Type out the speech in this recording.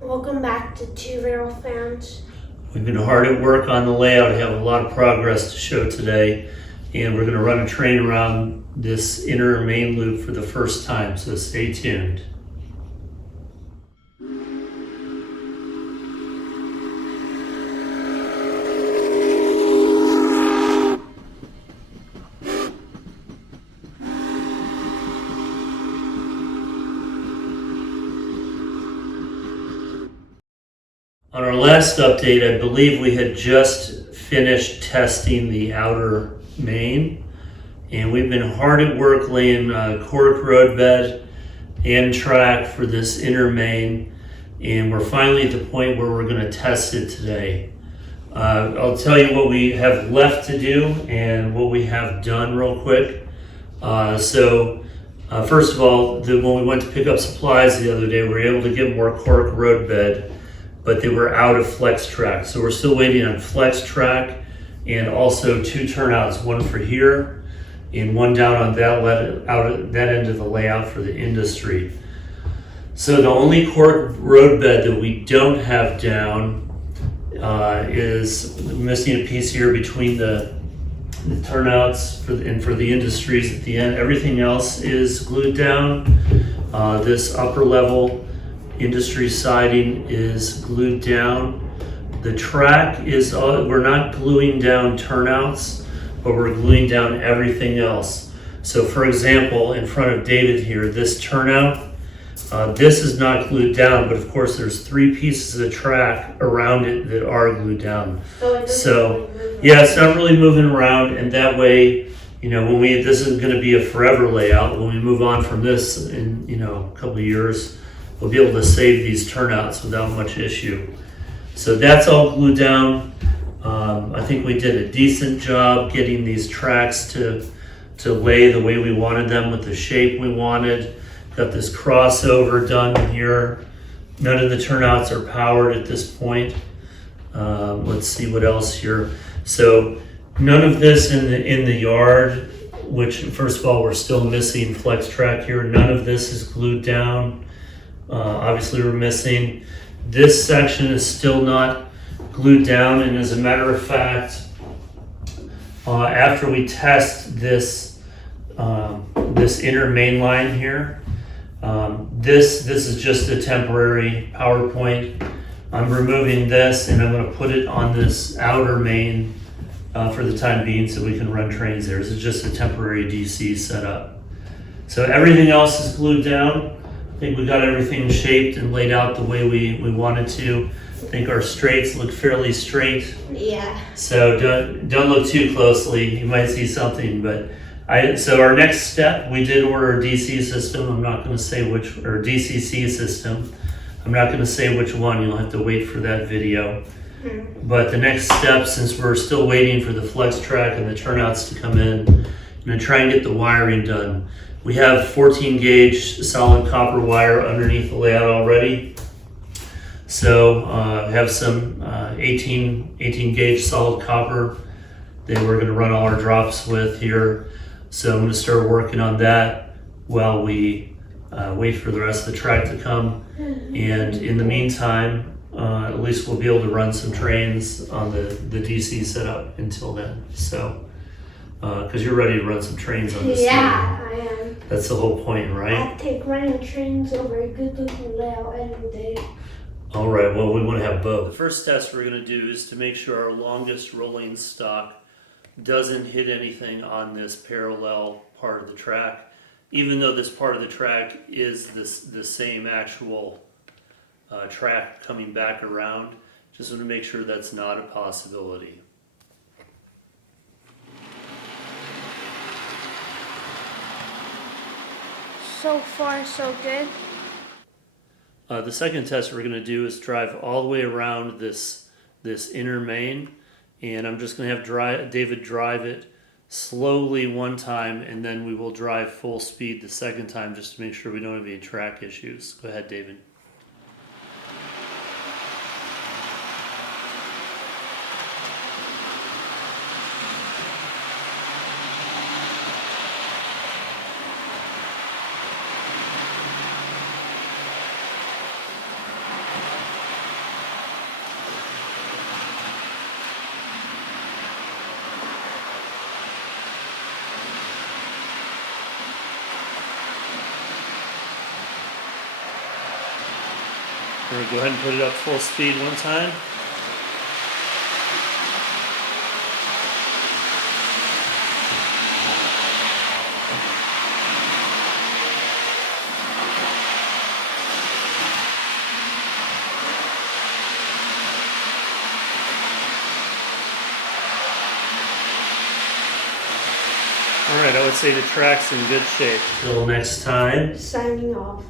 Welcome back to Two Rail Fans. We've been hard at work on the layout, have a lot of progress to show today, and we're going to run a train around this inner main loop for the first time, so stay tuned. On our last update, I believe we had just finished testing the outer main, and we've been hard at work laying cork roadbed and track for this inner main, and we're finally at the point where we're going to test it today. I'll tell you what we have left to do and what we have done real quick. First of all, when we went to pick up supplies the other day, we were able to get more cork roadbed, but they were out of flex track. So we're still waiting on flex track and also 2 turnouts, one for here and one down on that end of the layout for the industry. So the only cork roadbed that we don't have down is missing a piece here between the turnouts for the industries at the end. Everything else is glued down. This upper level industry siding is glued down. The track is, we're not gluing down turnouts, but we're gluing down everything else. So for example, in front of David here, this turnout, this is not glued down, but of course there's 3 pieces of track around it that are glued down. So yeah, it's not really moving around, and that way, you know, this is going to be a forever layout. When we move on from this in, a couple of years, we'll be able to save these turnouts without much issue. So that's all glued down. I think we did a decent job getting these tracks to lay the way we wanted them with the shape we wanted. Got this crossover done here. None of the turnouts are powered at this point. Let's see what else here. So none of this in the yard, which first of all, we're still missing flex track here. None of this is glued down. Obviously we're missing. This section is still not glued down, and as a matter of fact, after we test this inner main line here, this is just a temporary power point. I'm removing this and I'm going to put it on this outer main for the time being so we can run trains there. This is just a temporary DC setup. So everything else is glued down. I think we got everything shaped and laid out the way we wanted to. I think our straights look fairly straight. Yeah. So don't look too closely. You might see something, but so our next step, we did order a DC system. I'm not going to say which, or DCC system. I'm not going to say which one. You'll have to wait for that video. But the next step, since we're still waiting for the flex track and the turnouts to come in, I'm going to try and get the wiring done. We have 14 gauge solid copper wire underneath the layout already. So have some 18 gauge solid copper that we're going to run all our drops with here. So I'm going to start working on that while we wait for the rest of the track to come. And in the meantime, at least we'll be able to run some trains on the DC setup until then. So, because you're ready to run some trains on this. Yeah, I am. That's the whole point, right? I take running trains over a good looking layout every day. All right, well, we want to have both. The first test we're going to do is to make sure our longest rolling stock doesn't hit anything on this parallel part of the track, even though this part of the track is the same actual track coming back around. Just want to make sure that's not a possibility. So far, so good. The second test we're going to do is drive all the way around this inner main, and I'm just going to have David drive it slowly one time, and then we will drive full speed the second time just to make sure we don't have any track issues. Go ahead, David. We're gonna go ahead and put it up full speed one time. All right, I would say the track's in good shape. Till next time. Signing off.